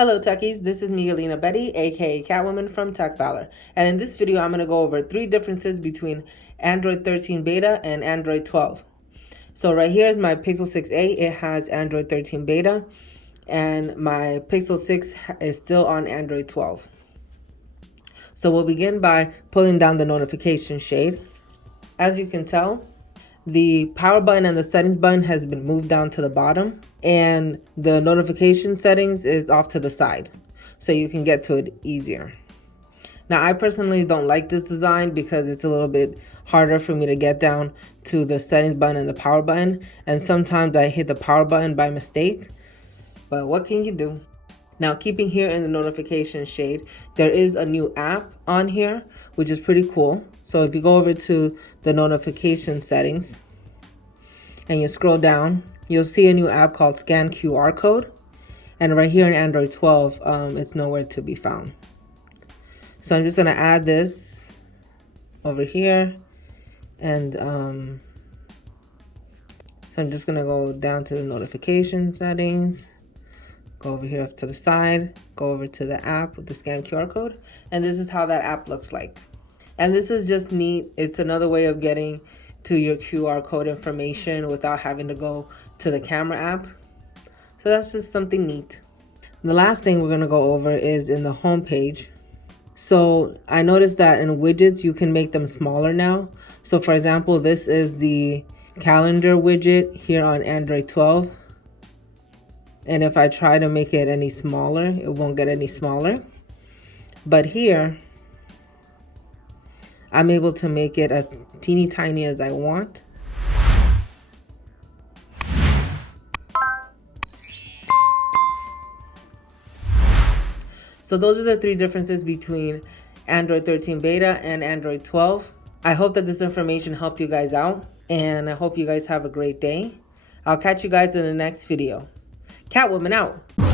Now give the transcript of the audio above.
Hello techies, this is Miguelina Betty, aka Catwoman from Tech Valor. And in this video, I'm going to go over 3 differences between Android 13 beta and Android 12. So right here is my Pixel 6a. It has Android 13 beta, and my Pixel 6 is still on Android 12. So we'll begin by pulling down the notification shade. As you can tell, the power button and the settings button has been moved down to the bottom, and the notification settings is off to the side, so you can get to it easier. Now, I personally don't like this design because it's a little bit harder for me to get down to the settings button and the power button, and sometimes I hit the power button by mistake, but what can you do? Now, keeping here in the notification shade, there is a new app on here, which is pretty cool. So if you go over to the notification settings and you scroll down, you'll see a new app called Scan QR Code. And right here in Android 12, it's nowhere to be found. So I'm just gonna add this over here. And so I'm just gonna go down to the notification settings. Go over here to the side, go over to the app with the scan QR code, and this is how that app looks like. And this is just neat. It's another way of getting to your QR code information without having to go to the camera app. So that's just something neat. The last thing we're gonna go over is in the home page. So I noticed that in widgets, you can make them smaller now. So for example, this is the calendar widget here on Android 12. And if I try to make it any smaller, it won't get any smaller. But here, I'm able to make it as teeny tiny as I want. So those are the 3 differences between Android 13 beta and Android 12. I hope that this information helped you guys out, and I hope you guys have a great day. I'll catch you guys in the next video. Catwoman out.